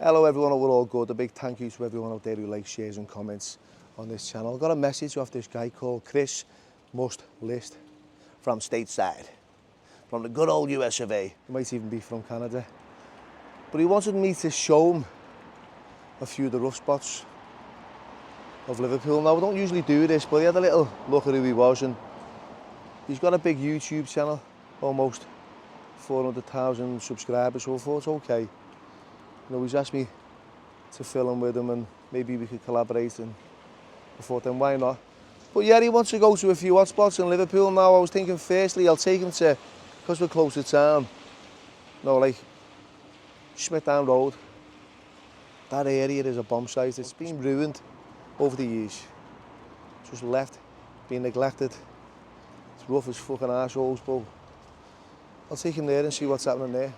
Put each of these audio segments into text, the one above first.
Hello everyone, we're all good. A big thank you to everyone out there who likes, shares and comments on this channel. I got a message off this guy called Chris Must List from stateside, from the good old US of A. He might even be from Canada. But he wanted me to show him a few of the rough spots of Liverpool. Now, I don't usually do this, but he had a little look at who he was, and he's got a big YouTube channel, almost 400,000 subscribers, so I thought, okay. You know, he's asked me to film with him and maybe we could collaborate, and I thought, then why not? But yeah, he wants to go to a few hot spots in Liverpool now. I was thinking, firstly, I'll take him to, because we're close to town, you know, like Smithdown Road. That area is a bomb site. It's been ruined over the years. Just left, being neglected. It's rough as fucking arseholes, but I'll take him there and see what's happening there.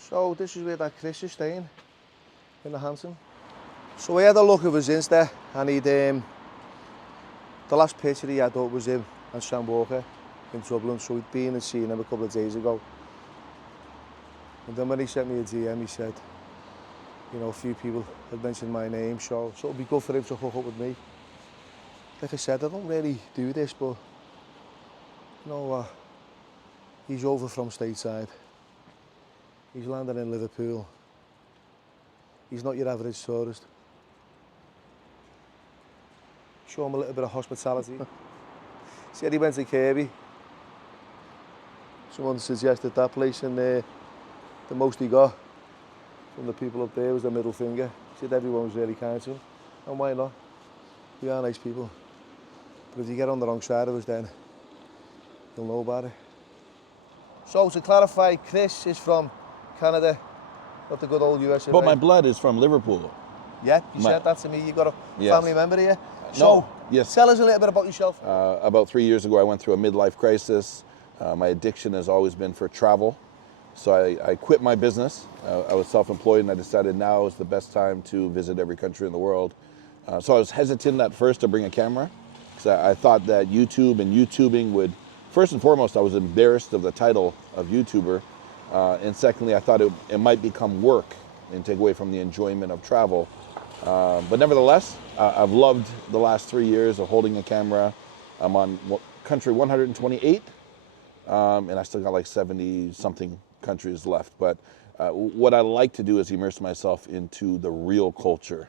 So this is where that Chris is staying, in the Hampton. So I had a look at his Insta, and the last picture he had up was him and Sam Walker in trouble, so he'd been and seen him a couple of days ago. And then when he sent me a DM, he said, you know, a few people had mentioned my name, so it'd be good for him to hook up with me. Like I said, I don't really do this, but you know, he's over from stateside. He's landed in Liverpool. He's not your average tourist. Show him a little bit of hospitality. Said he went to Kirby. Someone suggested that place, and the most he got from the people up there was the middle finger. He said everyone was really kind to him, and why not? We are nice people. But if you get on the wrong side of us, then you'll know about it. So to clarify, Chris is from Canada, not the good old USA. But my blood is from Liverpool. Yeah, you said that to me. You got a family member here. So, no, yes. Tell us a little bit about yourself. About 3 years ago, I went through a midlife crisis. My addiction has always been for travel. So I quit my business. I was self-employed, and I decided now is the best time to visit every country in the world. So I was hesitant at first to bring a camera, because I thought that YouTube and YouTubing would, first and foremost, I was embarrassed of the title of YouTuber. And secondly, I thought it might become work and take away from the enjoyment of travel. But nevertheless, I've loved the last 3 years of holding a camera. I'm on country 128, and I still got like 70-something countries left. But what I like to do is immerse myself into the real culture.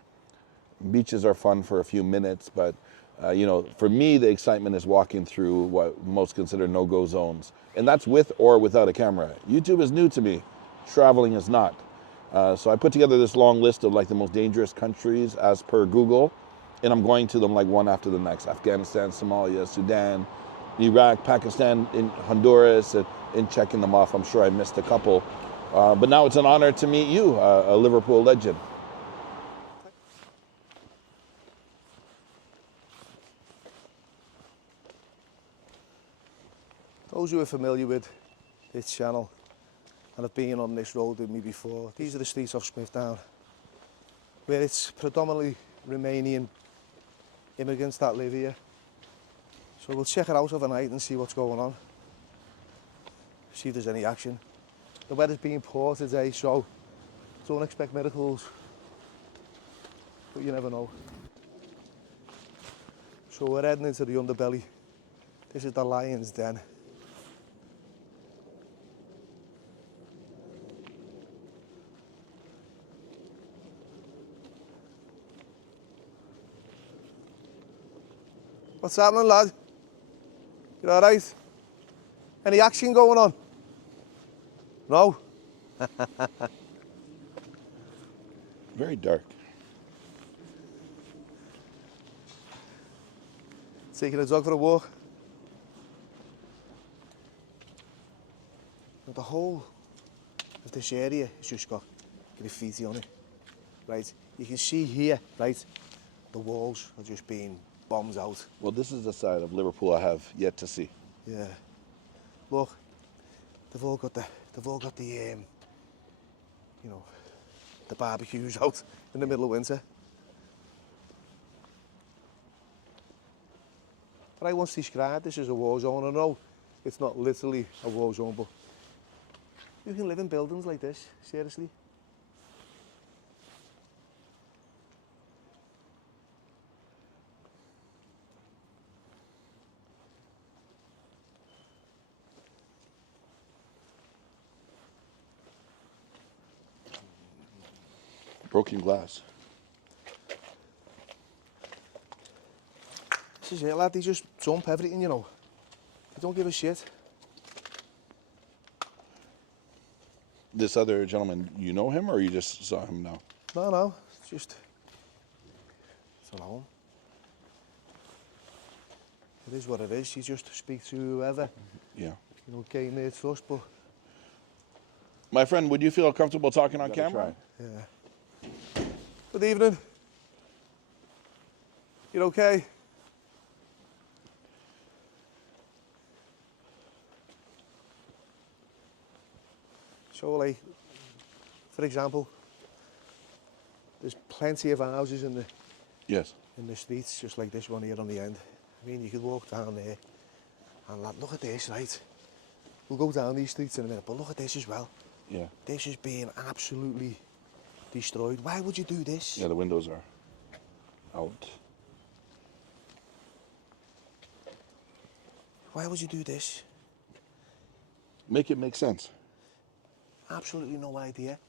Beaches are fun for a few minutes, but you know, for me, the excitement is walking through what most consider no-go zones. And that's with or without a camera. YouTube is new to me. Traveling is not. So I put together this long list of like the most dangerous countries as per Google, and I'm going to them like one after the next. Afghanistan, Somalia, Sudan, Iraq, Pakistan, in Honduras, and checking them off. I'm sure I missed a couple. But now it's an honor to meet you, a Liverpool legend. Those who are familiar with this channel and have been on this road with me before, these are the streets of Smithdown, where it's predominantly Romanian immigrants that live here. So we'll check it out overnight and see what's going on, see if there's any action. The weather's being poor today, so don't expect miracles, but you never know. So we're heading into the underbelly. This is the Lion's Den. What's happening, lad? You all right? Any action going on? No? Very dark. Taking a dog for a walk. And the whole of this area has just got graffiti on it, right? You can see here, right, the walls are just being bombed out. Well, this is the side of Liverpool I have yet to see. Yeah. Look, they've all got the you know, the barbecues out in the middle of winter. But I once described this as a war zone. I know it's not literally a war zone, but you can live in buildings like this, seriously. Broken glass. This is it, lad. They just jump everything, you know. They don't give a shit. This other gentleman, you know him or you just saw him now? No, it's just... It's alone. It is what it is. You just speak to whoever. Yeah. You know, gain their trust, but... My friend, would you feel comfortable talking on camera? Yeah. Good evening. You okay? So, like, for example, there's plenty of houses in the Yes. streets, just like this one here on the end. I mean, you could walk down there and lad, look at this, right? We'll go down these streets in a minute, but look at this as well. Yeah. This is being absolutely destroyed. Why would you do this? Yeah, the windows are out. Why would you do this? Make it make sense. Absolutely no idea.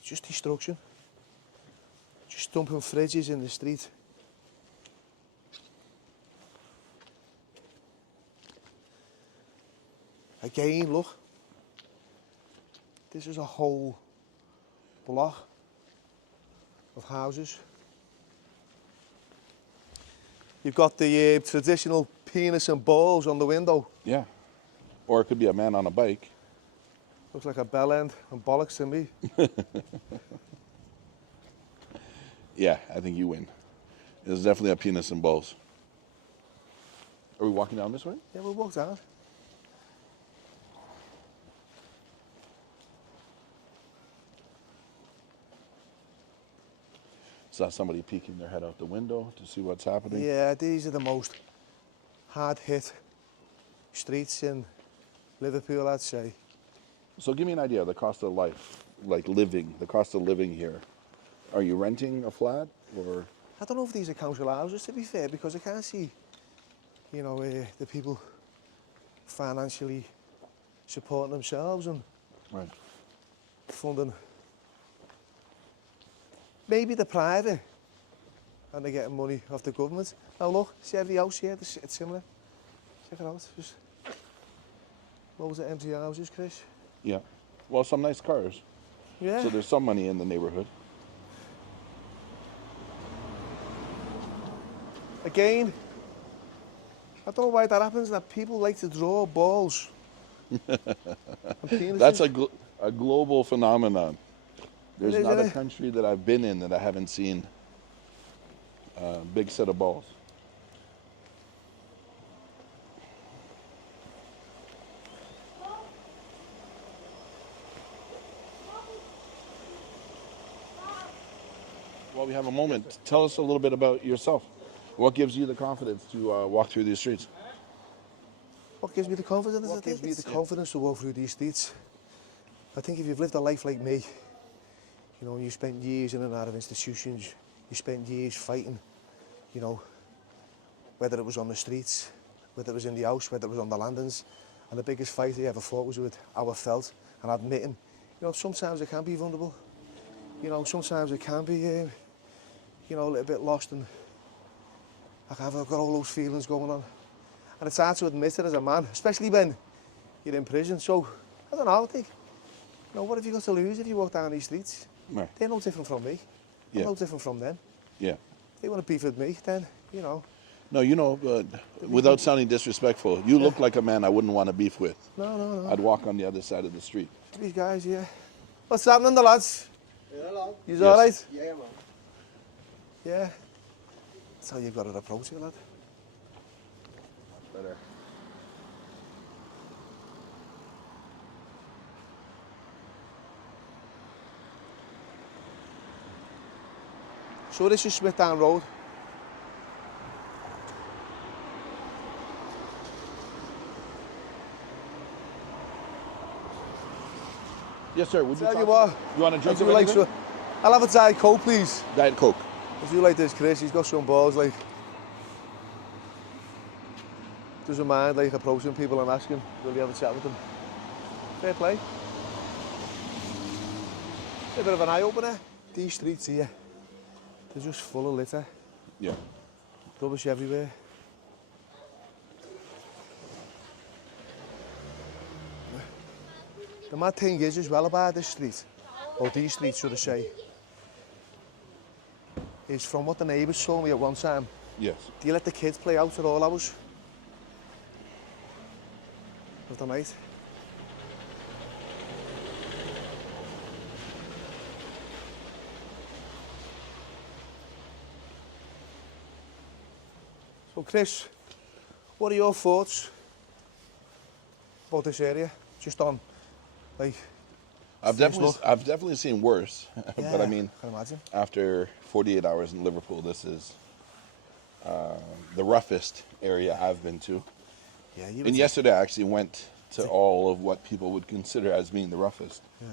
It's just destruction. Just dumping fridges in the street. Again, look. This is a whole block of houses. You've got the traditional penis and balls on the window. Yeah. Or it could be a man on a bike. Looks like a bell end and bollocks to me. Yeah, I think you win. There's definitely a penis and balls. Are we walking down this way? Yeah, we'll walk down. Is that somebody peeking their head out the window to see what's happening? Yeah, these are the most hard-hit streets in Liverpool, I'd say. So give me an idea of the cost of life, like living, the cost of living here. Are you renting a flat or? I don't know if these are council houses, to be fair, because I can't see, you know, the people financially supporting themselves and Right. funding. Maybe they're private and they're getting money off the government. Now look, see every house here, it's similar. Check it out, just loads of empty houses, Chris. Yeah. Well, some nice cars. Yeah. So there's some money in the neighborhood. Again, I don't know why that happens, that people like to draw balls. And penises. That's a global phenomenon. There's It is, not a isn't it? country that I've been in that I haven't seen a big set of balls. While we have a moment, tell us a little bit about yourself. What gives you the confidence to walk through these streets? What gives me the confidence? What gives me the confidence to walk through these streets? I think if you've lived a life like me, you know, you spent years in and out of institutions, you spent years fighting, you know, whether it was on the streets, whether it was in the house, whether it was on the landings, and the biggest fight I ever fought was with how I felt and admitting, you know, sometimes it can be vulnerable, you know, sometimes it can be, you know, a little bit lost and I've got all those feelings going on. And it's hard to admit it as a man, especially when you're in prison. So, I don't know, I think, you know, what have you got to lose if you walk down these streets? Right. They're no different from me. I'm Yeah. no different from them. Yeah. If they want to beef with me, then, you know. No, you know, without sounding disrespectful, you look like a man I wouldn't want to beef with. No. I'd walk on the other side of the street. These guys, yeah. What's happening, the lads? Hello. You Yes. all right? Yeah, man. Yeah. That's how you've got to approach it, lad. Better. So this is Smithdown Road. Yes, sir. Would Tell you what, you want a drink? I'll have a Diet Coke, please. Diet Coke. I do like this Chris, he's got some balls, like. Doesn't mind like approaching people and asking, will you have a chat with them? Fair play. A bit of an eye-opener. These streets here, they're just full of litter. Yeah. Rubbish everywhere. The mad thing is as well about this street, or these streets should I say, is from what the neighbours told me at one time. Yes. Do you let the kids play out at all hours of the night? So Chris, what are your thoughts about this area? Just on, like, I've definitely seen worse, yeah, but I mean, I can imagine. after 48 hours in Liverpool, this is the roughest area I've been to. Yeah, you. And yesterday I actually went to all of what people would consider as being the roughest. Yeah.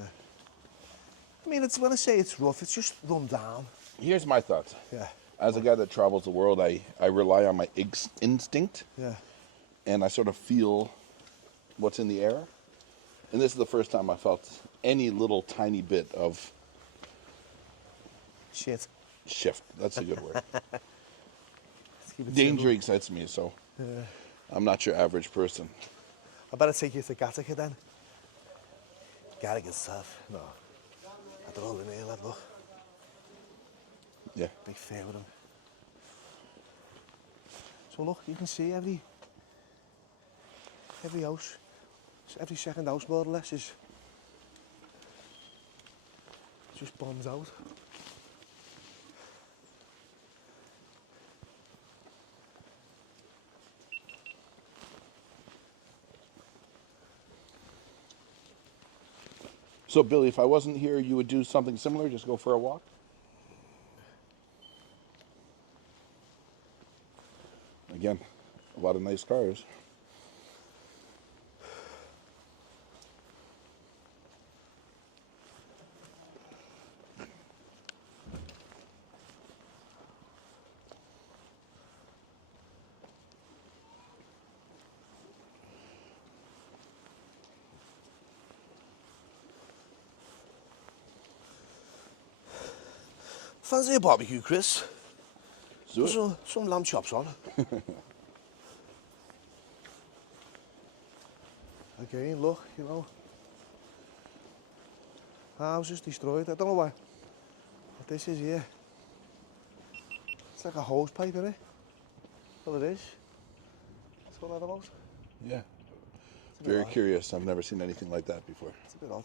I mean, it's when I say it's rough, it's just run down. Here's my thoughts. Yeah. As a guy that travels the world, I rely on my instinct, Yeah. and I sort of feel what's in the air. And this is the first time I felt any little tiny bit of Shit. shift. That's a good word. Keep it Danger simple. excites me, so Yeah. I'm not your average person. I better take you to Gattaca then. Garrigan's stuff. No. I don't know the name, lad, look. Yeah. Big fair with him. So look, you can see every house, every second house more or less is just bombs out. So, Billy, if I wasn't here, you would do something similar, just go for a walk? Again, a lot of nice cars. Fancy a barbecue, Chris? Do it. Some lamb chops on. Again, look, you know. House is destroyed. I don't know why. What this is here. It's like a hose pipe, isn't it? Well, it is. That's what that about. Yeah. It's a bit Very odd. curious. I've never seen anything like that before. It's a bit odd.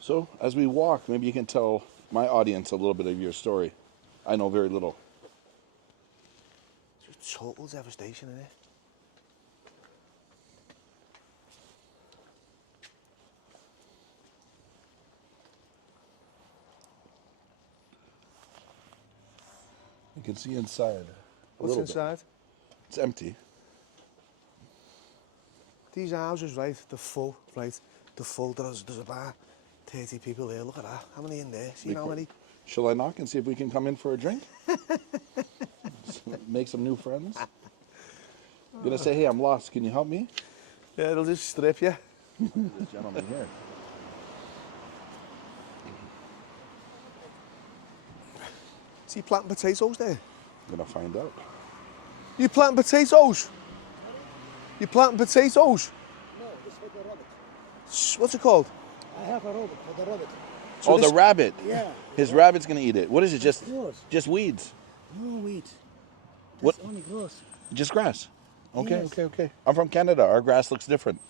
So, as we walk, maybe you can tell my audience a little bit of your story. I know very little. It's just total devastation, isn't it? You can see inside. A What's little bit. inside? It's empty. These houses, right, they're full, right? They're full. There's about 30 people there. Look at that. How many in there? See how many? Shall I knock and see if we can come in for a drink? Make some new friends? Gonna say, hey, I'm lost. Can you help me? Yeah, they'll just strip you. This gentleman here. See you planting potatoes there? Gonna find out. You planting potatoes? You planting potatoes? No, it's for the rabbit. What's it called? I have a rabbit for the rabbit. So the rabbit. Yeah. His rabbit's gonna eat it. What is it? Grass. Just weeds. No wheat. What? That's only grass. Just grass. Okay, Yes. okay. I'm from Canada. Our grass looks different.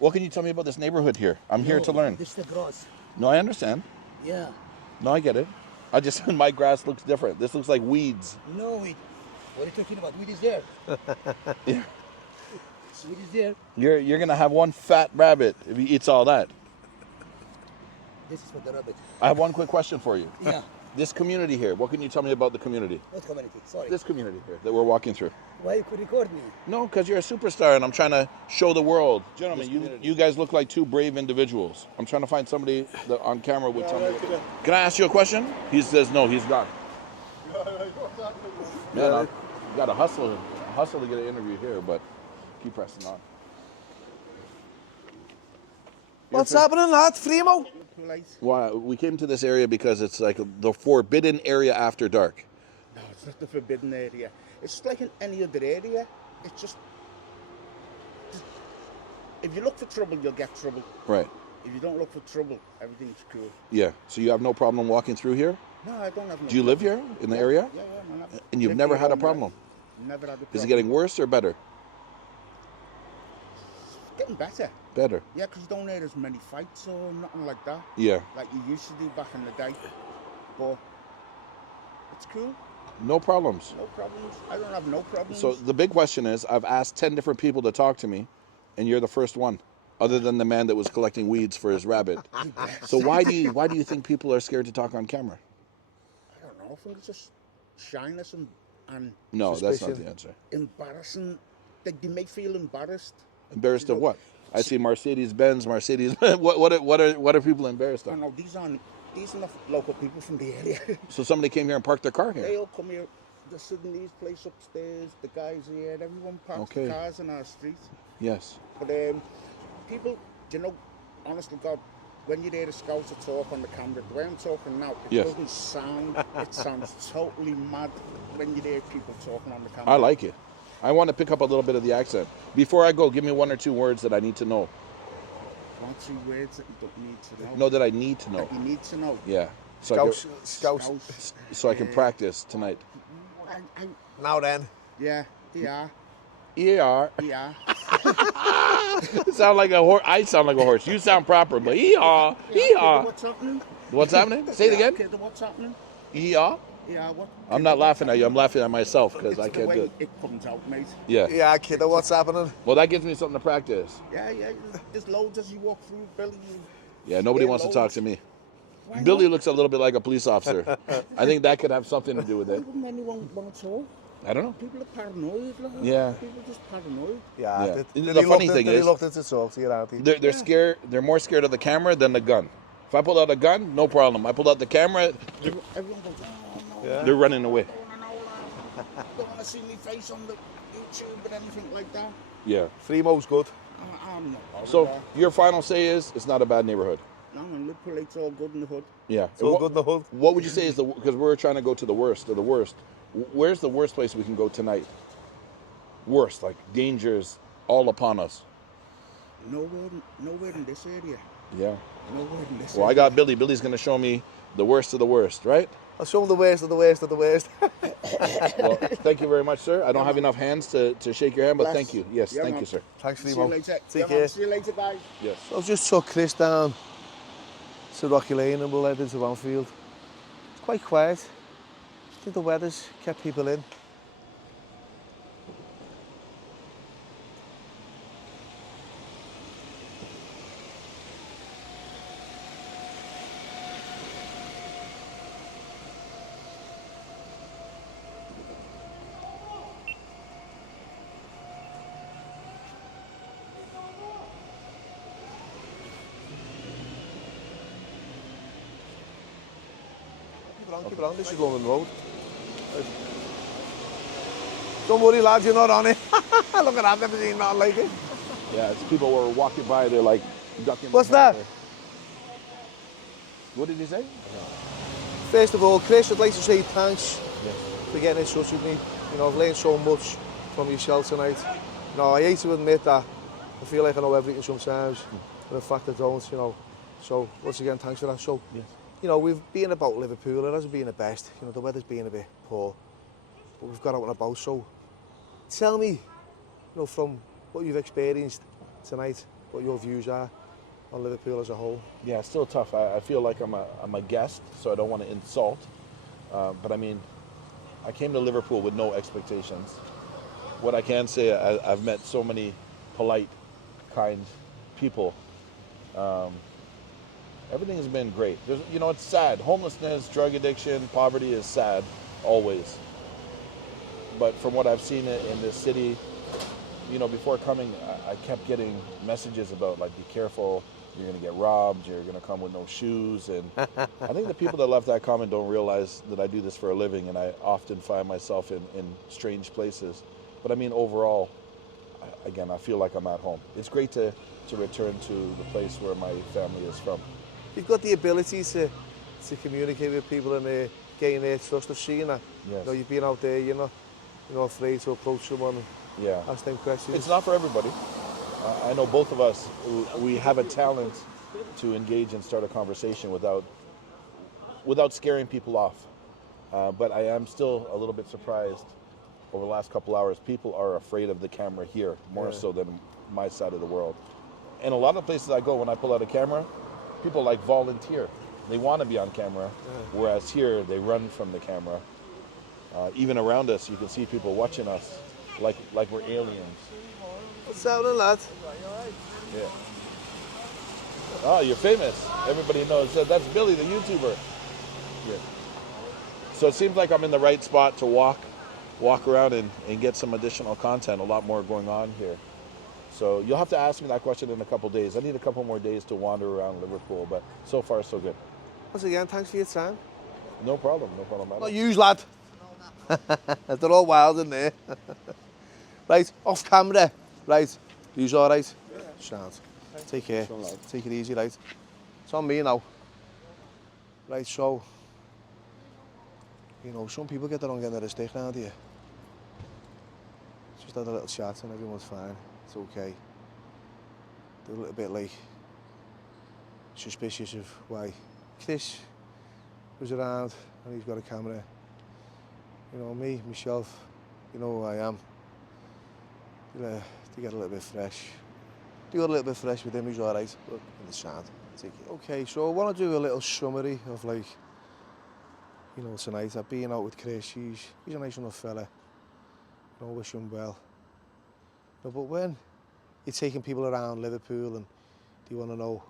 What can you tell me about this neighborhood here? I'm here to learn. This is the grass. No, I understand. Yeah. No, I get it. I just my grass looks different. This looks like weeds. No wheat. What are you talking about? Weed is there. Yeah. Weed is there. You're gonna have one fat rabbit if he eats all that. This is for the rabbit. I have one quick question for you. Yeah. This community here, what can you tell me about the community? What community? Sorry. This community here that we're walking through. Why you could record me? No, because you're a superstar and I'm trying to show the world. Gentlemen, you guys look like two brave individuals. I'm trying to find somebody that on camera would tell me. Can I ask you a question? He says no, he's gone. Man, I got to hustle to get an interview here, but keep pressing on. What's happening, lad? Fremo? Why we came to this area because it's like the forbidden area after dark. No, it's not the forbidden area. It's like in any other area. It's just if you look for trouble, you'll get trouble. Right. If you don't look for trouble, everything's cool. Yeah. So you have no problem walking through here? No, I don't have no. Do you live here in the area? Yeah, man. And you've never had a problem? Never had a problem. Is it getting worse or better? It's getting better. Better. Yeah, because you don't hear as many fights or nothing like that. Yeah. Like you used to do back in the day. But it's cool. No problems. No problems. I don't have no problems. So the big question is, I've asked 10 different people to talk to me, and you're the first one, other than the man that was collecting weeds for his rabbit. So why do you think people are scared to talk on camera? I don't know. I think it's just shyness and No, Suspicion. that's not the answer. embarrassing. They may feel embarrassed. Embarrassed of what? I see Mercedes-Benz, Mercedes. What are people embarrassed I of? don't know. These are not local people from the area. So somebody came here and parked their car They here. all come here. They're sitting in these place upstairs. The guys here. Everyone parks Okay. the cars in our street. Yes. But people, you know, honest to God, when you hear the scouts talk on the camera, the way I'm talking now, it Yes. doesn't sound. It sounds totally mad when you hear people talking on the camera. I like it. I want to pick up a little bit of the accent. Before I go, give me 1 or 2 words that I need to know. 1 or 2 words that you don't need to know. No, that I need to know. That you need to know. Yeah. So Scouts. so I can practice tonight. I, Now then. yeah. ER. Yeah. Sound like a horse. I sound like a horse. You sound proper, but ER. What's happening? What's happening? Say it again. Okay, what's happening? ER. Yeah, what? I'm not laughing at you. I'm laughing at myself because I It's the can't way do it. it comes out, mate. Yeah. Yeah, kiddo, what's happening? Well, that gives me something to practice. Yeah. There's loads as you walk through, Billy. Yeah. Nobody Yeah, wants to talk loads. to me. Why Billy not? looks a little bit like a police officer. I think that could have something to do with Why it. wouldn't anyone want to talk? I don't know. People are paranoid. Like. Yeah. People are just paranoid. Yeah. Yeah. Did The he funny look thing did he is- look to talk to you, aren't he? They're scared. They're more scared of the camera than the gun. If I pull out a gun, no problem. I pull out the camera, Everyone goes, oh, no, Yeah. they're running away. don't want to see me face on the YouTube or anything like that. Yeah. Fremo's good. I'm not bothered So about your final say is it's not a bad neighborhood. that. No, in Liverpool, it's all good in the hood. Yeah. It's all What- good in the hood. What would you say is because we're trying to go to the worst of the worst. Where's the worst place we can go tonight? Worst, like dangers all upon us. Nowhere in this area. Yeah. Nowhere in this Well, I area. got Billy. Billy's gonna show me the worst of the worst, right? I'll show him the worst of the worst of the worst. Well, thank you very much, sir. I don't have enough hands to shake your hand, but Bless. thank you. Yes, Yeah, thank man. you, sir. Thanks, See you Fremo. later. Take Yeah, man. care. See you later, guys. Yes. So I've just took Chris down to Rocky Lane and we'll head into Anfield. It's quite quiet. I think the weather's kept people in. Keep it on. This is London Road. Don't worry, lads, you're not on it. Look at that, never seen nothing like it. Yeah, it's people were walking by. They're like ducking. What's behind that? there. What did he say? First of all, Chris, I'd like to say thanks for getting in touch with me. You know, I've learned so much from yourself tonight. You know, I hate to admit that I feel like I know everything sometimes, but in fact I don't, you know. So, once again, thanks for that. So, you know, we've been about Liverpool, it hasn't been the best. You know, the weather's been a bit poor, but we've got out and about. So, tell me, you know, from what you've experienced tonight, what your views are on Liverpool as a whole. Yeah, it's still tough. I feel like I'm a guest, so I don't want to insult. But I mean, I came to Liverpool with no expectations. What I can say, I've met so many polite, kind people. Everything has been great. It's sad. Homelessness, drug addiction, poverty is sad, always. But from what I've seen in this city, before coming, I kept getting messages about, like, be careful, you're going to get robbed, you're going to come with no shoes. And I think the people that left that comment don't realize that I do this for a living, and I often find myself in strange places. But I mean, overall, again, I feel like I'm at home. It's great to return to the place where my family is from. You've got the ability to communicate with people and gain their trust of seeing that. Yes. You've been out there, you're not afraid to approach someone and ask them questions. It's not for everybody. I know both of us, we have a talent to engage and start a conversation without scaring people off. But I am still a little bit surprised over the last couple hours. People are afraid of the camera here, more so than my side of the world. And a lot of places I go, when I pull out a camera, people like volunteer. They want to be on camera, whereas here they run from the camera. Even around us, you can see people watching us like we're aliens. What's happening, lad? Yeah. Oh, you're famous. Everybody knows. That's Billy, the YouTuber. Yeah. So it seems like I'm in the right spot to walk around and get some additional content. A lot more going on here. So you'll have to ask me that question in a couple days. I need a couple more days to wander around Liverpool, but so far so good. Once again, thanks for your time. No problem at all. Not you, lad. They're all wild in there. Right, off camera. Right, you's all right? Yeah. Sound. Take care. Take it easy, right? It's on me now. Right, so, some people get their own end of the stick round here. Just had a little chat and everyone's fine. It's okay. They're a little bit like suspicious of why Chris was around and he's got a camera. Me, myself, who I am. To get a little bit fresh. Do a little bit fresh with him, he's alright, but in the sound. Okay, so I want to do a little summary of tonight. I've been out with Chris, he's a nice enough fella. Wish him well. But when you're taking people around Liverpool and do you want to know,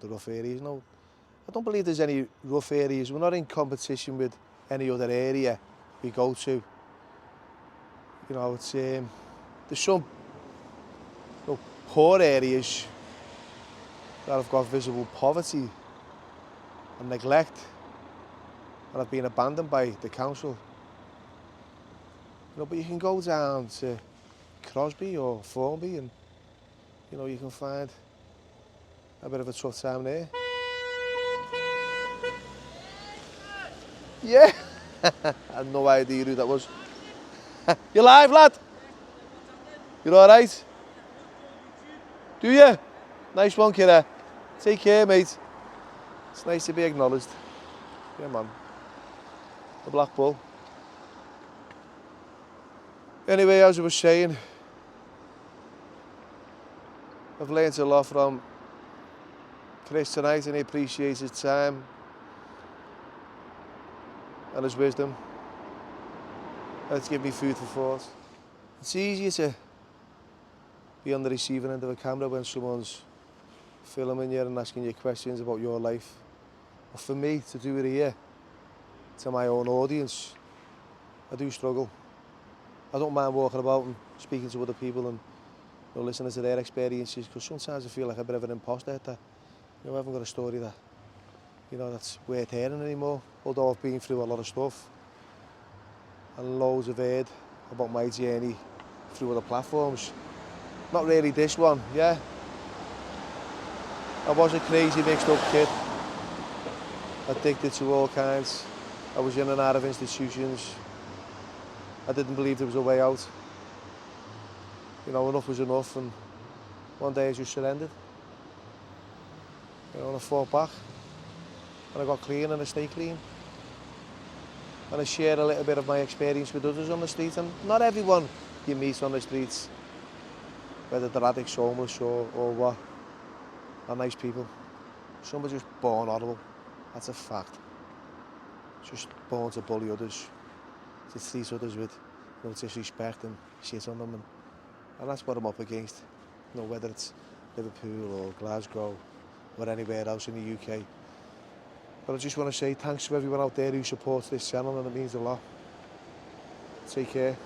the rough areas? No, I don't believe there's any rough areas. We're not in competition with any other area we go to. It's there's some poor areas that have got visible poverty and neglect and have been abandoned by the council. But you can go down to Crosby or Formby and you can find a bit of a tough time there. Yeah, I had no idea who that was. You live, lad? You're all right? Do you? Nice one, kidder. Take care, mate. It's nice to be acknowledged. Yeah, man. The Black Bull. Anyway, as I was saying, I've learned a lot from Chris tonight, and he appreciates his time and his wisdom. That's given me food for thought. It's easier to be on the receiving end of a camera when someone's filming you and asking you questions about your life. But for me to do it here, to my own audience, I do struggle. I don't mind walking about and speaking to other people and listening to their experiences, because sometimes I feel like a bit of an imposter that I haven't got a story that that's worth hearing anymore. Although I've been through a lot of stuff and loads of heard about my journey through other platforms. Not really this one, yeah. I was a crazy mixed up kid, addicted to all kinds. I was in and out of institutions. I didn't believe there was a way out. Enough was enough, and one day I just surrendered. And I fought back, and I got clean and I stay clean. And I share a little bit of my experience with others on the street, and not everyone you meet on the streets, whether they're addicts, homeless or what, are nice people. Some are just born horrible, that's a fact. Just born to bully others, to treat others with disrespect and shit on them, and that's what I'm up against. Whether it's Liverpool or Glasgow or anywhere else in the UK. But I just want to say thanks to everyone out there who supports this channel, and it means a lot. Take care.